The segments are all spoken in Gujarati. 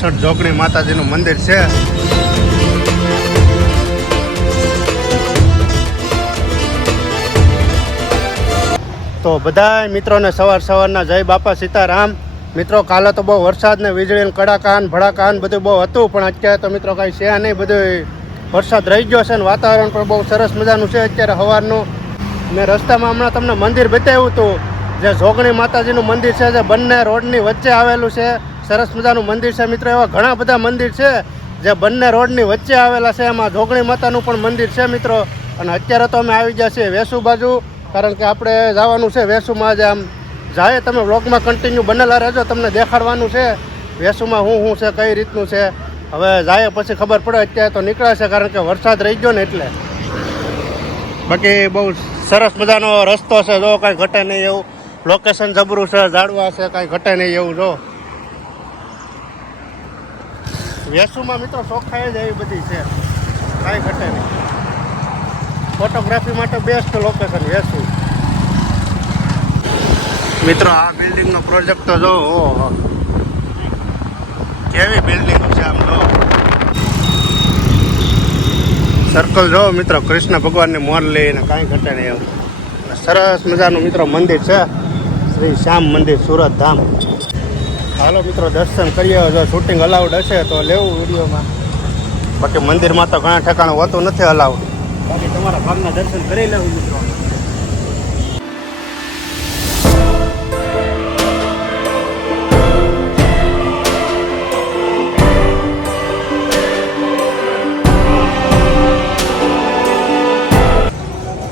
પાછળ જોગણી માતાજીનું મંદિર છે. તો બધાય મિત્રોને સવાર સવારના જય બાપા સીતારામ. મિત્રો, કાલે તો બહુ વરસાદ ને વીજળી કડાકાન કડાકા ને ભડાકા ને બધું બહુ હતું, પણ અત્યારે તો મિત્રો કાંઈ છે નહીં. બધું વરસાદ રહી ગયો છે ને વાતાવરણ પણ બહુ સરસ મજાનું છે અત્યારે સવારનું મેં રસ્તામાં હમણાં તમને મંદિર બતાવ્યું હતું. જે જોગણી માતાજીનું મંદિર છે, જે બંને રોડની વચ્ચે આવેલું છે. સરસ મજાનું મંદિર છે મિત્રો. એવા ઘણા બધા મંદિર છે જે બંને રોડની વચ્ચે આવેલા છે. એમાં જોગણી માતાનું પણ મંદિર છે મિત્રો. અને અત્યારે તો અમે આવી ગયા છીએ વેસુ બાજુ. કારણ કે આપણે જવાનું છે વેસુમાં જે આમ. જાય તમે વ્લોગમાં કન્ટિન્યુ બનેલા રહેજો. તમને દેખાડવાનું છે વેસુમાં શું શું છે, કઈ રીતનું છે. હવે જાય પછી ખબર પડે અત્યારે તો નીકળે છે કારણ કે વરસાદ રહી ગયો ને એટલે. બાકી બહુ સરસ મજાનો રસ્તો છે. જો કાંઈ ઘટે નહીં એવું. લોકેશન જબરું છે, ઝાડવા છે, કાંઈ ઘટે નહીં એવું, જો. વેસુમાં મિત્રો ચોખ્ખાઈ જ એવી બધી છે. કાંઈ ઘટે નહીં. ફોટોગ્રાફી માટે બેસ્ટ લોકેશન વેસુ. મિત્રો, આ બિલ્ડિંગનો પ્રોજેક્ટ તો જો ઓહો કેવી બિલ્ડિંગ છે આમ જો સર્કલ જો મિત્રો, કૃષ્ણ ભગવાનની મોરલી લઈને કાંઈ ઘટે નહીં સરસ મજાનું મિત્રો મંદિર છે. શ્રી શ્યામ મંદિર, સુરત ધામ. હાલો મિત્રો દર્શન કરીએ. જો શૂટિંગ અલાઉડ હશે તો લેવું વિડીયોમાં. બાકી મંદિરમાં તો ઘણા ઠેકાણું હોતું નથી અલાઉડ બાકી તમારા ભાગના દર્શન કરી લેવું મિત્રો.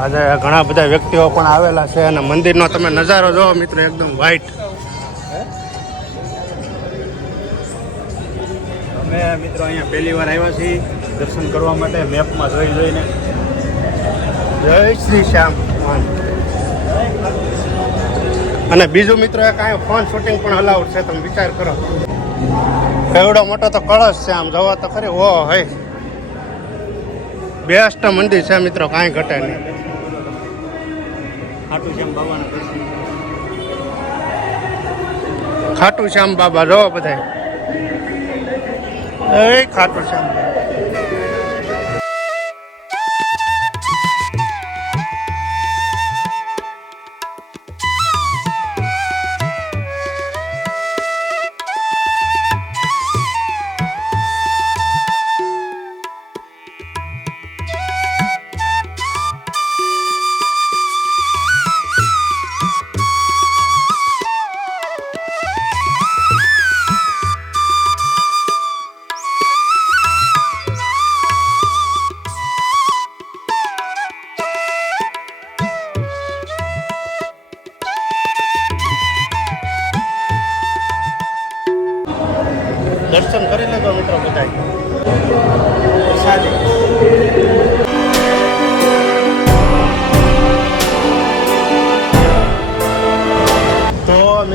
આજે ઘણા બધા વ્યક્તિઓ પણ આવેલા છે અને મંદિરનો તમે નજારો જોવો મિત્રો એકદમ વ્હાઈટ અમે મિત્રો અહીંયા પહેલી વાર આવ્યા છીએ દર્શન કરવા માટે મેપમાં જોઈ જોઈને. જય શ્રી શ્યામ અને બીજું મિત્રો એક અહીંયા ફોન શૂટિંગ પણ અલાઉડ છે તમે વિચાર કરો. એવડો મોટો તો કળશ છે આમ જોવા તો ખરી ઓ હે બેસ્ટ મંદિર છે મિત્રો કાંઈ ઘટે નહીં. ખાટુ શ્યામ બાબાના દર્શન. ખાટું શ્યામ બાબા જો બધા એ ખાટું શ્યામ દર્શન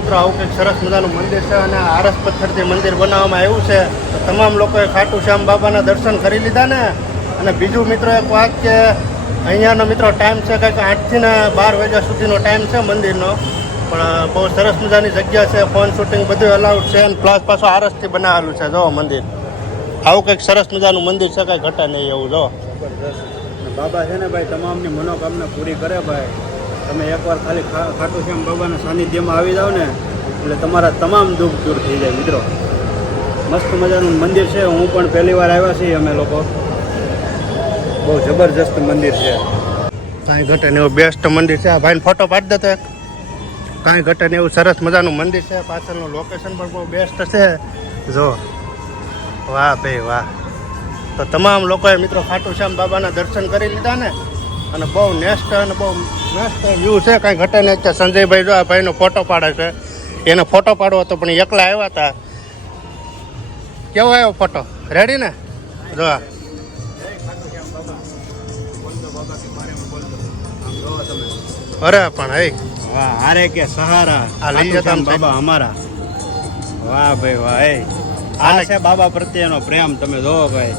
મિત્રો, આવું કંઈક સરસ મજાનું મંદિર છે અને આરસ પથ્થરથી મંદિર બનાવવામાં આવ્યું છે. તમામ લોકોએ ખાટુ શ્યામ બાબાના દર્શન કરી લીધા ને. અને બીજું મિત્રો એક વાત કે અહીંયાનો મિત્રો ટાઈમ છે કંઈક આઠથી ને બાર વાગ્યા સુધીનો ટાઈમ છે મંદિરનો. પણ બહુ સરસ મજાની જગ્યા છે, ફોન શૂટિંગ બધું અલાઉડ છે અને પ્લસ પાછું આરસથી બનાવેલું છે. જો, મંદિર. આવું કંઈક સરસ મજાનું મંદિર છે, કંઈ ઘટે નહીં એવું, જો. બાબા છે ને ભાઈ, તમામની મનોકામના પૂરી કરે ભાઈ. તમે એકવાર ખાલી ખાટુ શ્યામ બાબાના સાનિધ્યમાં આવી જાઓ ને, એટલે તમારા તમામ દુઃખ દૂર થઈ જાય મિત્રો. મસ્ત મજાનું મંદિર છે. હું પણ પહેલી વાર આવ્યા છીએ અમે લોકો. બહુ જબરજસ્ત મંદિર છે. કાંઈ ઘટે ને એવું બેસ્ટ મંદિર છે. આ ભાઈને ફોટો પાડી દેતો એક. કાંઈ ઘટે નહીં એવું સરસ મજાનું મંદિર છે. પાછળનું લોકેશન પણ બહુ બેસ્ટ છે. જો. વાહ ભાઈ વાહ. તો તમામ લોકોએ મિત્રો ખાટુ શ્યામ બાબાના દર્શન કરી લીધા ને અને બહુ નેસ્ટ અને બહુ મસ્ત વ્યૂ છે કાંઈ ઘટે નહીં. અત્યારે સંજયભાઈ જો આ ભાઈનો ફોટો પાડે છે. એને ફોટો પાડવો હતો પણ એકલા આવ્યા હતા. કેવો આવ્યો ફોટો રેડી ને? જો અરે પણ હે. વાહ હારે કે સહારા. આ લઈ જતા બાબા અમારા. વાહ ભાઈ વાહ એ આ છે બાબા પ્રત્યેનો પ્રેમ તમે જોવો ભાઈ.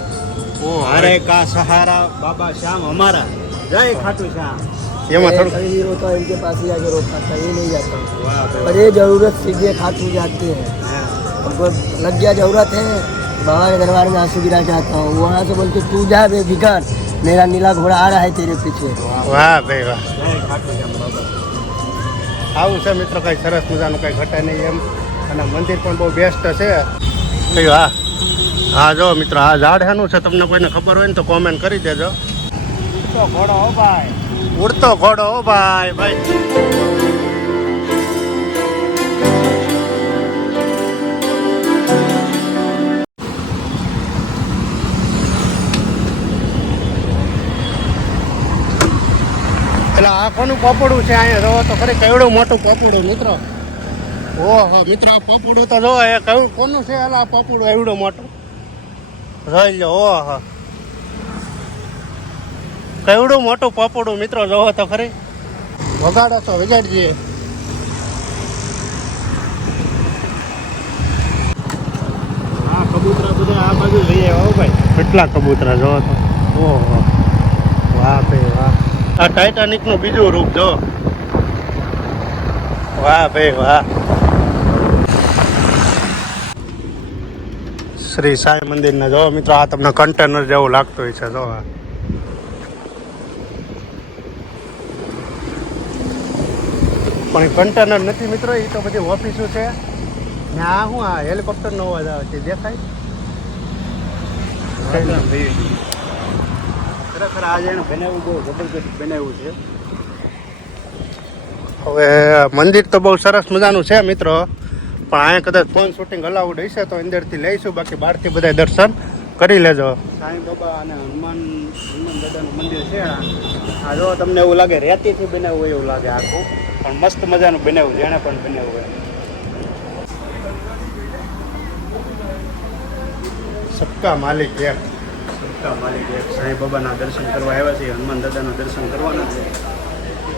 હારે કા સહારા બાબા શ્યામ અમારા. જય ખાટુ શ્યામ એમાં है, થોડું कहीं होता है इनके पास ही आके रोकता कहीं नहीं जाता વાહ और ભાઈ ये जरूरत सीधे खाटू जाते हैं હા. हमको लग गया जरूरत है बाबा के दरबार में आंसू गिरा चाहता हूँ वहाँ से बोलते तू जा बेफिकर मेरा नीला घोड़ा आ रहा है तेरे पीछे વાહ ભાઈ વાહ જય ખાટુ શ્યામ બાબા આવું છે મિત્રો કાંઈ સરસ મજાનું કાંઈ ઘટે નહીં એમ અને મંદિર પણ બહુ બેસ્ટ છે કયું હા હા જો મિત્રો આ ઝાડ હેનું છે તમને કોઈને ખબર હોય ને તો કોમેન્ટ કરી દેજો તો ઘોડો હો ભાઈ. ઉડતો ઘોડો હો ભાઈ ભાઈ. એટલે આ કોનું પપડું છે અહીંયા? જોવો તો ખરી કેવડું મોટું પપડું મિત્રો. ઓહો મિત્રો પપડું તો જોવો એ કયું કોનું છે? એટલે આ પપડું એવડું મોટું. જોઈ લો ઓહો. કેવડું મોટું પાપડું મિત્રો જોવો તો ખરી. વગાડો તો વગાડજે. હા કબૂતરા બધા આ બાજુ લઈ આવ્યા ભાઈ. કેટલા કબૂતરા જોવો તો. ઓહો. વાહ ભાઈ વાહ આ ટાઇટાનિકનું બીજું રૂપ જો. વાહ ભાઈ વાહ શ્રી સાંઈ મંદિર ને જો મિત્રો આ તમને કન્ટેનર જેવું લાગતું હોય છે જો આ પણ કન્ટેનર નથી મિત્રો એ તો બધી ઓફિસો છે. ને આ શું આ હેલિકોપ્ટર નો અવાજ આવે છે દેખાય? ખરેખર આજે એને બનાવ્યું બહુ જબરદસ્ત બનાવ્યું છે. હવે મંદિર તો બહુ સરસ મજાનું છે મિત્રો પણ અહીંયા કદાચ ફોન શૂટિંગ અલાઉડ હશે તો અંદરથી લઈશું બાકી બહારથી બધા દર્શન કરી લેજો. સાંઈ બાબા અને હનુમાન હનુમાન દાદાનું મંદિર છે આ. આ જો તમને એવું લાગે રેતીથી બનાવ્યું હોય એવું લાગે આખું. પણ મસ્ત મજાનું બનાવ્યું જેણે પણ બનાવ્યું હોય સબકા માલિક એક. સબકા માલિક એક. સાંઈ બાબાના દર્શન કરવા આવ્યા છે હનુમાન દાદાના દર્શન કરવાના છે.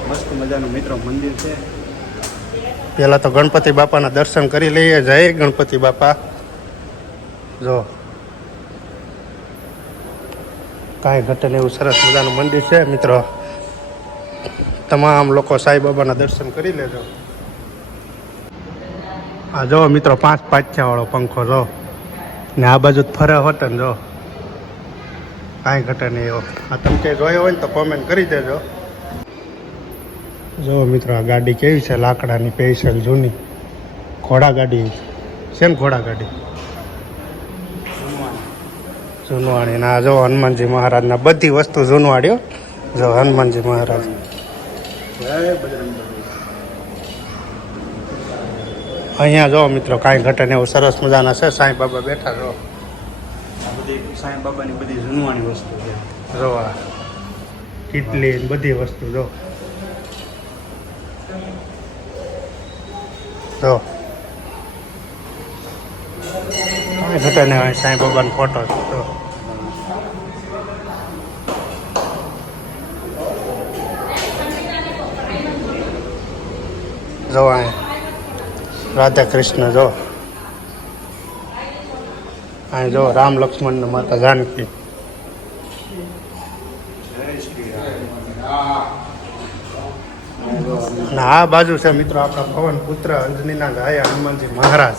મસ્ત મજાનું મિત્રો મંદિર છે. પહેલાં તો ગણપતિ બાપાના દર્શન કરી લઈએ. જય ગણપતિ બાપા. જો. કાંઈ ઘટે એવું સરસ મજાનું મંદિર છે મિત્રો. તમામ લોકો સાંઈબાબાના દર્શન કરી લેજો. આ જો મિત્રો, પાંચ પાછાવાળો પંખો જો. ને આ બાજુ ફરે હોત ને જો. કાંઈ ઘટે નહીં એવો. આ તમે ક્યાંય જોયો હોય ને તો કોમેન્ટ કરી દેજો. જો મિત્રો, આ ગાડી કેવી છે? લાકડાની પેસલ જૂની. ઘોડા ગાડી. છે ને ઘોડા ગાડી? જૂનવાણી. ના જો હનુમાનજી મહારાજના બધી વસ્તુ જૂનવાડ્યો જો હનુમાનજી મહારાજ. જય બજરંગ અહીંયા જો મિત્રો કાંઈ ઘટે ને એવું સરસ મજાના છે. સાંઈ બાબા બેઠા જો બધી સાંઈ બાબાની બધી જૂનવાણી વસ્તુ છે. જો આ કીટલી બધી વસ્તુ જો. જો. કાંઈ ઘટે ને સાંઈ બાબાનો ફોટો છે. જો રાધા કૃષ્ણ જો. અહીં જો રામ લક્ષ્મણ ને માતા જાનકી. અને આ બાજુ છે મિત્રો આપણા પવન પુત્ર અંજનીના ગાયા હનુમાનજી મહારાજ.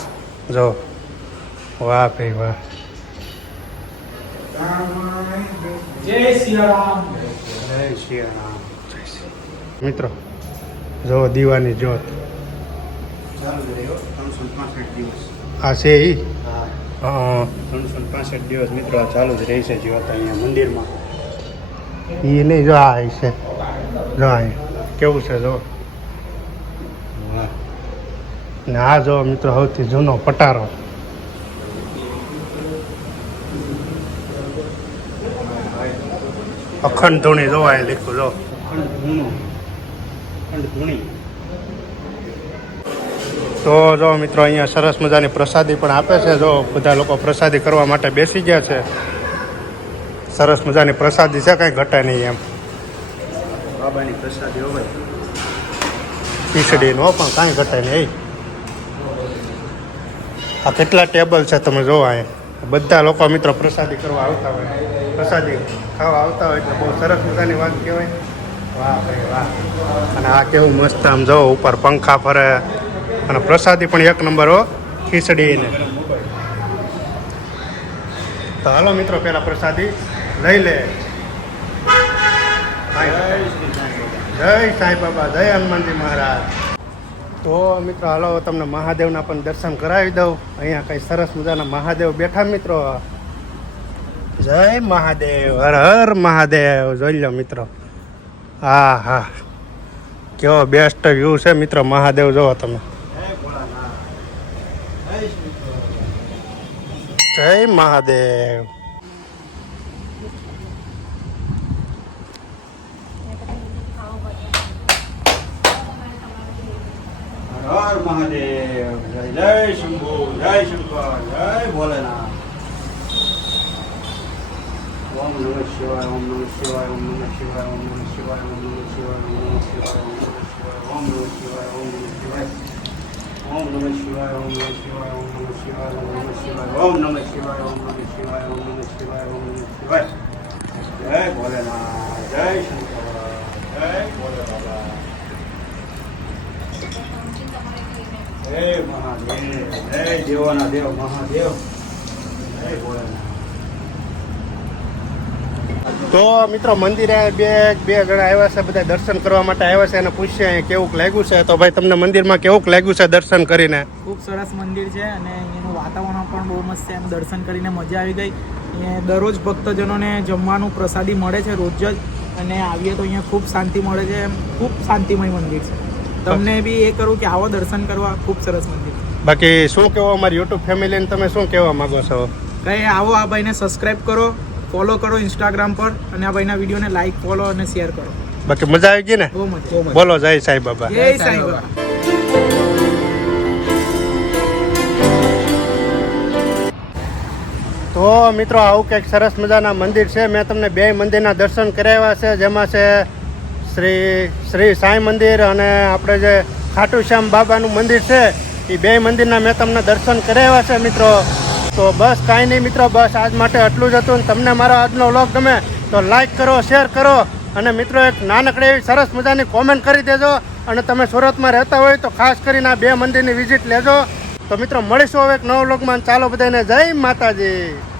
જો. વાહ ભાઈ વાહ. જય શ્રી રામ મિત્રો જો દીવાની જ્યોત. દિવસ આ છે એ હા. હા. ત્રણસો પાસઠ દિવસ મિત્રો ચાલુ જ રહેશે જીવાતા અહીંયા મંદિરમાં. એ નહીં જો આ છે જો કેવું છે જો? ને આ જો મિત્રો સૌથી જૂનો પટારો. અખંડ ધૂણી જોવાય લીખું જો. અખંડ ધૂણું. અખંડ ધૂણી. તો જો મિત્રો અહીંયા સરસ મજાની પ્રસાદી પણ આપે છે જો બધા લોકો પ્રસાદી કરવા માટે બેસી ગયા છે. સરસ મજાની પ્રસાદી છે કાંઈ ઘટે નહીં એમ. બાબાની પ્રસાદી હોય ખીચડીનો પણ કાંઈ ઘટે નહીં. આ કેટલા ટેબલ છે તમે જોવા એ બધા લોકો મિત્રો પ્રસાદી કરવા આવતા હોય. પ્રસાદી ખાવા આવતા હોય એટલે બહુ સરસ મજાની વાત કહેવાય. વાહ ભાઈ વાહ. અને આ કેવું મસ્ત આમ જો ઉપર પંખા ફરે. અને પ્રસાદી પણ એક નંબર હો ખીચડી ને તો હાલો મિત્રો પેલા પ્રસાદી લઈ લે. જય સાંઈ બાબા, જય હનુમાનજી મહારાજ. તો મિત્રો, હાલો તમને મહાદેવના પણ દર્શન કરાવી દઉં. અહીંયા કઈ સરસ મજાના મહાદેવ બેઠા મિત્રો. જય મહાદેવ, હર હર મહાદેવ. જોઈ લો મિત્રો. હા હા કેવો બેસ્ટ વ્યૂ છે મિત્રો, મહાદેવ જોવો તમે જય ભોળાનાથ જય શ્રી કૃષ્ણ. જય મહાદેવ હર મહાદેવ જય જય શંભુ જય શંકર જય ભોલેનાથ ઓમ નમઃ શિવાય ઓમ નમઃ શિવાય ઓમ નમઃ શિવાય ઓમ નમઃ શિવાય ઓમ નમઃ શિવાય ઓમ નમઃ શિવાય ઓમ નમઃ શિવાય ઓમ નમઃ શિવાય ઓમ નમઃ શિવાય ઓમ નમઃ શિવાય ઓમ નમઃ શિવાય ઓમ નમઃ શિવાય ઓમ નમઃ શિવાય, ઓમ નમઃ શિવાય, ઓમ નમઃ ઓમ નમઃ શિવાય જય ભોલેનાથ, જય શંકર, જય ભોલે બાબા જય મહાદેવ જય દેવાના દેવ, મહાદેવ. જય ભોલેનાથ. તો મિત્રો મંદિરે બે બે જણા આવ્યા છે બધા દર્શન કરવા માટે આવ્યા છે અને પૂછીએ કેવું લાગ્યું છે. તો ભાઈ તમને મંદિરમાં કેવું લાગ્યું છે દર્શન કરીને? ખૂબ સરસ મંદિર છે અને એનું વાતાવરણ પણ બહુ મસ્ત છે. એમ દર્શન કરીને મજા આવી ગઈ. અહીંયા દરરોજ ભક્તજનોને જમવાનું પ્રસાદી મળે છે રોજ જ અને આવીએ તો અહીંયા ખૂબ શાંતિ મળે છે. એમ ખૂબ શાંતિમય મંદિર છે. તમને બી એ કરું કે આવો દર્શન કરવા ખૂબ સરસ મંદિર બાકી શું કહેવા અમારી યુટ્યુબ ફેમિલીને તમે શું કહેવા માંગો છો? કંઈ આવો આ ભાઈને સબસ્ક્રાઈબ કરો. ફોલો કરો ઇન્સ્ટાગ્રામ પર અને આ ભાઈના વિડીયોને લાઈક ફોલો અને શેર કરો. બાકી મજા આવી ગઈ ને? બહુ મજા બોલો જય સાંઈ બાબા. જય સાંઈ બાબા. તો મિત્રો આવું કંઈક સરસ મજાના મંદિર છે. મેં તમને બે મંદિરના દર્શન કરાવ્યા છે જેમાં છે શ્રી શ્રી સાંઈ મંદિર અને આપણે જે ખાટુ શ્યામ બાબાનું મંદિર છે એ બે મંદિરના મેં તમને દર્શન કરાવ્યા છે મિત્રો. તો બસ કાંઈ નહીં મિત્રો, બસ આજ માટે આટલું જ હતું. તમને મારો આજનો વ્લોગ ગમે તો લાઈક કરો શેર કરો. અને મિત્રો, એક નાનકડી એવી સરસ મજાની કોમેન્ટ કરી દેજો. અને તમે સુરતમાં રહેતા હોય તો ખાસ કરીને આ બે મંદિરની વિઝિટ લેજો. તો મિત્રો, મળીશું હવે એક નવો વ્લોગમાં. ચાલો બધાને જય માતાજી.